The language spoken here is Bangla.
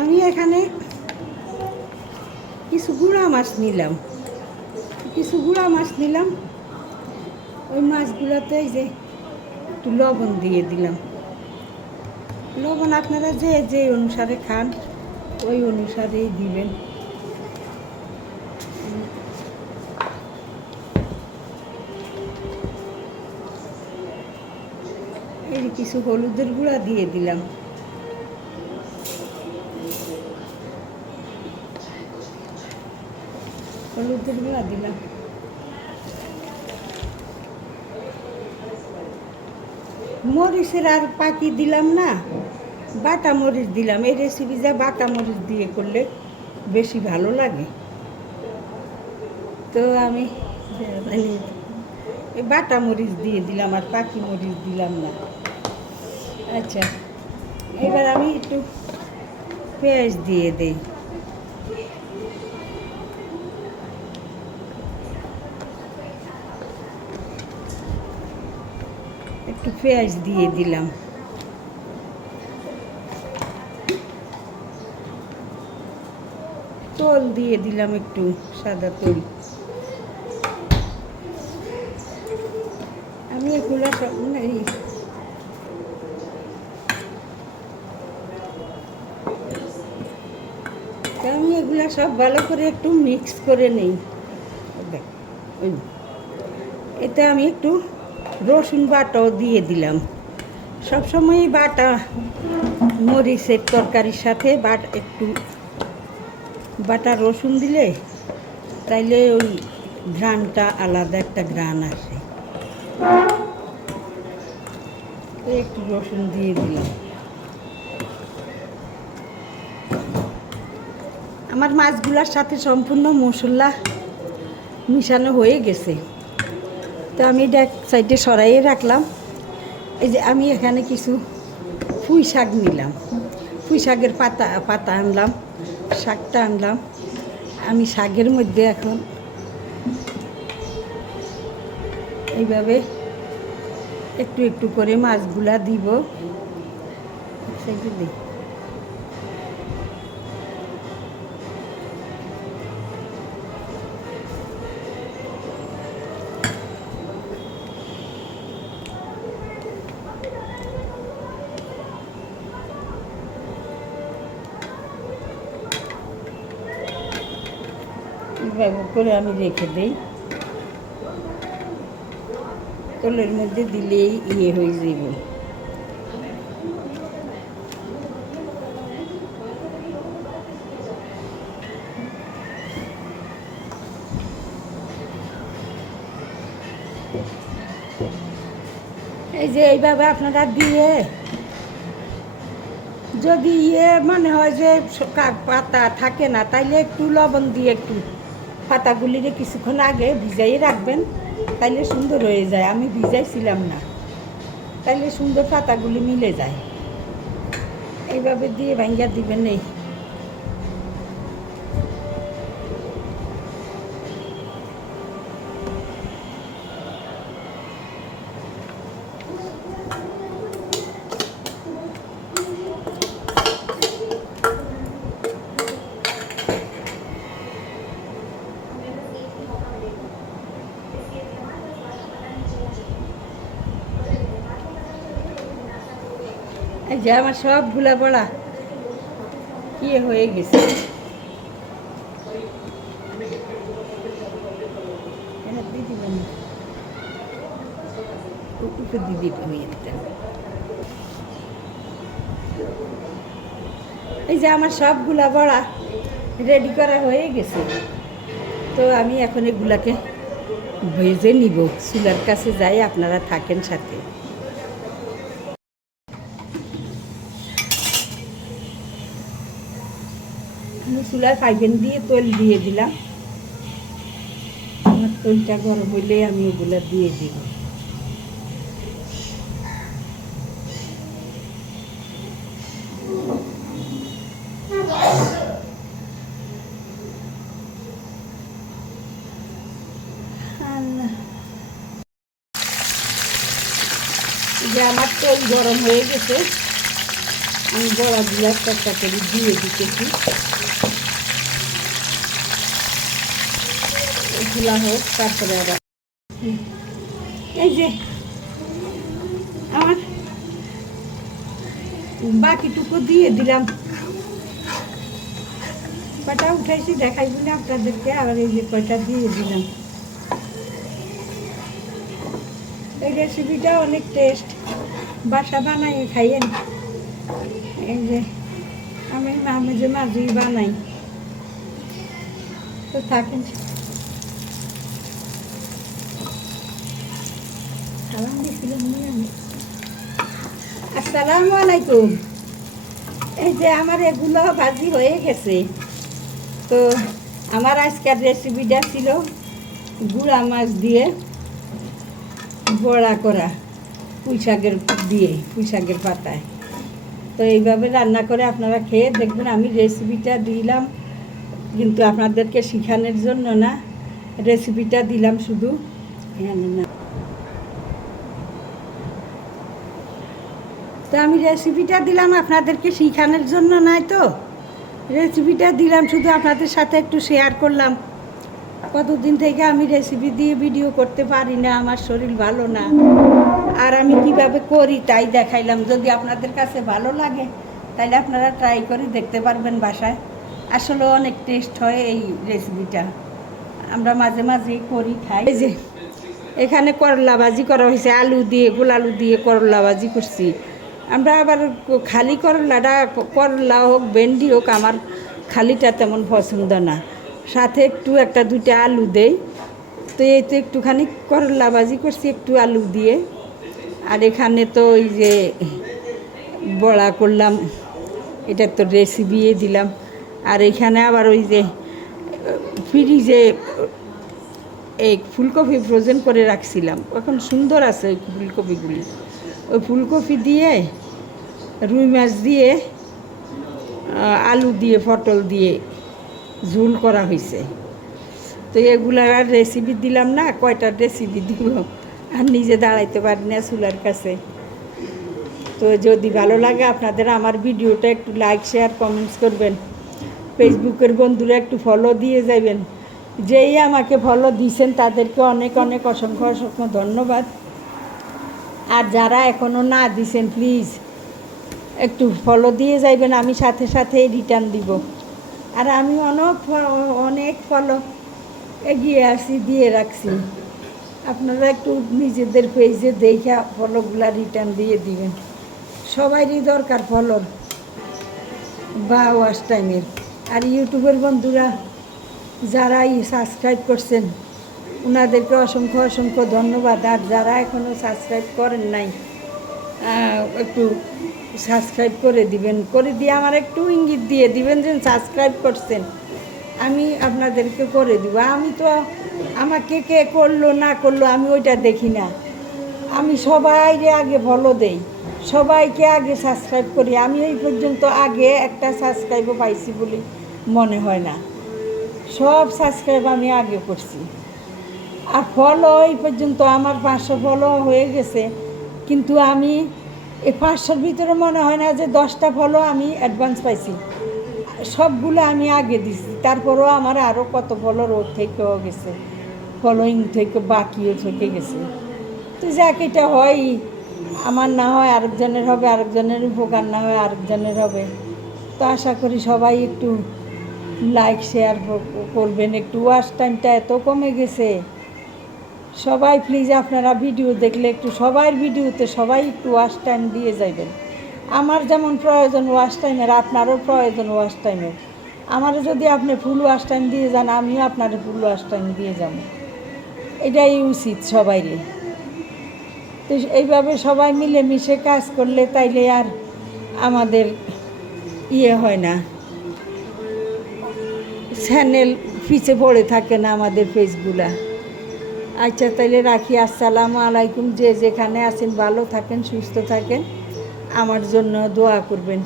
আমি এখানে কিছু গুঁড়া মাছ নিলাম। কিছু গুঁড়া মাছ নিলাম। ওই মাছগুলোতে যে একটু লবণ দিয়ে দিলাম। লবণ আপনারা যে যে অনুসারে খান, ওই অনুসারেই দিবেন। এই কিছু হলুদের গুঁড়া দিয়ে দিলাম। হলুদের দিলাম। মরিচের আর পাতি দিলাম না, বাটা মরিচ দিলাম। এই রেসিপি যা বাটা মরিচ দিয়ে করলে বেশি ভালো লাগে। তো আমি মানে এই বাটা মরিচ দিয়ে দিলাম আর পাখি মরিচ দিলাম না। আচ্ছা এবার আমি একটু পেঁয়াজ দিয়ে দেই। একটু পেঁয়াজ দিয়ে দিলাম। তল দিয়ে দিলাম একটু, সাদা তোল। আমি এগুলো সব তো আমি এগুলা সব ভালো করে একটু মিক্স করে নেই। এটা আমি একটু রসুন বাটাও দিয়ে দিলাম। সবসময় বাটা, মরিচের তরকারির সাথে বাট একটু বাটা রসুন দিলে তাইলে ওই ঘ্রাণটা আলাদা একটা ঘ্রাণ আসে। একটু রসুন দিয়ে দিলাম। আমার মাছগুলার সাথে সম্পূর্ণ মশলা মিশানো হয়ে গেছে। তো আমি এক সাইডে সরাইয়ে রাখলাম। এই যে আমি এখানে কিছু পুঁই শাক নিলাম। পুঁই শাকের পাতা পাতা আনলাম, শাকটা আনলাম। আমি শাকের মধ্যে এখন এইভাবে একটু একটু করে মাছগুলা দিব। সাইডে দিই এইভাবে করে আমি রেখে দিই। তোলের মধ্যে দিলেই ইয়ে হয়ে যাবে। এই যে এইভাবে আপনারা দিয়ে যদি ইয়ে মনে হয় যে পাতা থাকে না, তাইলে একটু লবণ দিয়ে একটু পাতাগুলিরে কিছুক্ষণ আগে ভিজাই রাখবেন, তাইলে সুন্দর হয়ে যায়। আমি ভিজাইছিলাম না, তাইলে সুন্দর পাতাগুলি মিলে যায়। এইভাবে দিয়ে ভাঙ্গা দিবেন এই। এই যে আমার সব সবগুলা বড়া কি হয়ে গেছে? যেতে। এই যে আমার সবগুলা বড়া রেডি করা হয়ে গেছে। তো আমি এখন এগুলাকে ভেজে নিব। চুলার কাছে যাই, আপনারা থাকেন সাথে। চুলায় পাইবেন দিয়ে তৈল দিয়ে দিলাম। আমার তৈলটা গরম হইলে আমি ওগুলো দিয়ে দিব। যে আমার তেল গরম হয়ে গেছে, আমি বড়াগুলো একটা একটা করে দিয়ে দিতেছি। এগুলা হোক, তারপরে আবার। এই যে, আমার বাকিটুকু দিয়ে দিলাম। কটা উঠাইছি দেখাই বলে আপনাদেরকে, আবার এই যে কটা দিয়ে দিলাম। এই রেসিপিটা অনেক টেস্ট বাসা বানাই খাইয়েন এই যে, আমি মাঝে মাঝেই বানাই। তো থাকেন সালাম দিয়েছিলাম না আমি আসসালামু আলাইকুম। এই যে আমার এগুলো ভাজি হয়ে গেছে। তো আমার আজকের রেসিপিটা ছিল গুঁড়া মাছ দিয়ে বড়া করা পুঁই শাকের দিয়ে, পুঁই শাকের পাতায়। তো এইভাবে রান্না করে আপনারা খেয়ে দেখবেন আমি রেসিপিটা দিলাম, কিন্তু আপনাদেরকে শেখানোর জন্য না। রেসিপিটা দিলাম শুধু। না। তো আমি রেসিপিটা দিলাম আপনাদেরকে শেখানোর জন্য নয় তো? রেসিপিটা দিলাম, শুধু আপনাদের সাথে একটু শেয়ার করলাম। কতদিন থেকে আমি রেসিপি দিয়ে ভিডিও করতে পারি না, আমার শরীর ভালো না। আর আমি কীভাবে করি তাই দেখাইলাম। যদি আপনাদের কাছে ভালো লাগে তাহলে আপনারা ট্রাই করে দেখতে পারবেন বাসায়। আসলে অনেক টেস্ট হয় এই রেসিপিটা আমরা মাঝে মাঝেই করি, খাই। যে, এখানে করলা ভাজি করা হয়েছে। আলু দিয়ে, গোল আলু দিয়ে করলা ভাজি করছি। আমরা আবার খালি করলাটা করলা হোক, ভেন্ডি হোক, আমার খালিটা তেমন পছন্দ না। সাথে একটু একটা দুইটা আলু দেই। তো এই তো একটুখানি করলা ভাজি করছি, একটু আলু দিয়ে। আর এখানে তো ওই যে বড়া করলাম, এটা তো রেসিপি দিলাম। আর এখানে আবার ওই যে, ফ্রিজে এই ফুলকপি ফ্রোজেন করে রাখছিলাম। এখন সুন্দর আছে ওই ফুলকপিগুলি। ওই ফুলকপি দিয়ে, রুই মাছ দিয়ে আলু দিয়ে, পটল দিয়ে ঝোল করা হয়েছে তো এগুলার আর রেসিপি দিলাম না, কয়টা রেসিপি দিব? আর নিজে দাঁড়াইতে পারি না চুলার কাছে। তো যদি ভালো লাগে আপনাদের আমার ভিডিওটা একটু লাইক শেয়ার কমেন্টস করবেন। ফেসবুকের বন্ধুরা একটু ফলো দিয়ে যাবেন যেই আমাকে ফলো দিয়েছেন তাদেরকে অনেক অনেক অসংখ্য অসংখ্য ধন্যবাদ। আর যারা এখনও না দিছেন প্লিজ একটু ফলো দিয়ে যাইবেন, আমি সাথে সাথে রিটার্ন দিব। আর আমি অনেক অনেক ফলো এগিয়ে আসি, দিয়ে রাখছি। আপনারা একটু নিজেদের পেজে দেখে ফলোগুলা রিটার্ন দিয়ে দিবেন। সবারই দরকার ফলোর বা ওয়াশ টাইমের আর ইউটিউবের বন্ধুরা যারা সাবস্ক্রাইব করছেন ওনাদেরকে অসংখ্য অসংখ্য ধন্যবাদ। আর যারা এখনও সাবস্ক্রাইব করেন নাই একটু সাবস্ক্রাইব করে দিবেন। করে দিয়ে আমার একটু ইঙ্গিত দিয়ে দিবেন যে সাবস্ক্রাইব করছেন। আমি আপনাদেরকে করে দিব। আমি তো আমাকে কে করল, না করল, আমি ওইটা দেখি না। আমি সবাইকে আগে ফলো দেই। সবাইকে আগে সাবস্ক্রাইব করি। আমি এই পর্যন্ত আগে একটা সাবস্ক্রাইবও পাইছি বলে মনে হয় না। সব সাবস্ক্রাইব আমি আগে করছি। আর ফলো এই পর্যন্ত আমার পাঁচশো ফলো হয়ে গেছে। কিন্তু আমি এই পাঁচশোর ভিতরে মনে হয় না যে দশটা ফলও আমি অ্যাডভান্স পাইছি। সবগুলো আমি আগে দিছি, তারপরেও আমার আরও কত ফলো রোদ থেকেও গেছে ফলোয়িং থেকে বাকিও থেকে গেছে। তো যাক, এটা হয়, আমার না হয় আরেকজনের হবে আরেকজনের উপকার না হয় আরেকজনের হবে। তো আশা করি সবাই একটু লাইক শেয়ার করবেন, একটু ওয়াশ টাইমটা এত কমে গেছে। সবাই প্লিজ আপনারা ভিডিও দেখলে একটু সবার ভিডিওতে সবাই একটু ওয়াশ টাইম দিয়ে যাইবেন। আমার যেমন প্রয়োজন ওয়াশ টাইমের আপনারও প্রয়োজন ওয়াশ টাইমের আমারও যদি আপনি ফুল ওয়াশ টাইম দিয়ে যান, আমিও আপনার ফুল ওয়াশ টাইম দিয়ে যাব। এটাই উচিত সবাইরে তো এইভাবে সবাই মিলেমিশে কাজ করলে তাইলে আর আমাদের ইয়ে হয় না। চ্যানেল পিছে পড়ে থাকে না আমাদের পেজগুলা আচ্ছা তাহলে রাখি। আসসালামু আলাইকুম। যে যেখানে আছেন, ভালো থাকেন, সুস্থ থাকেন। আমার জন্য দোয়া করবেন।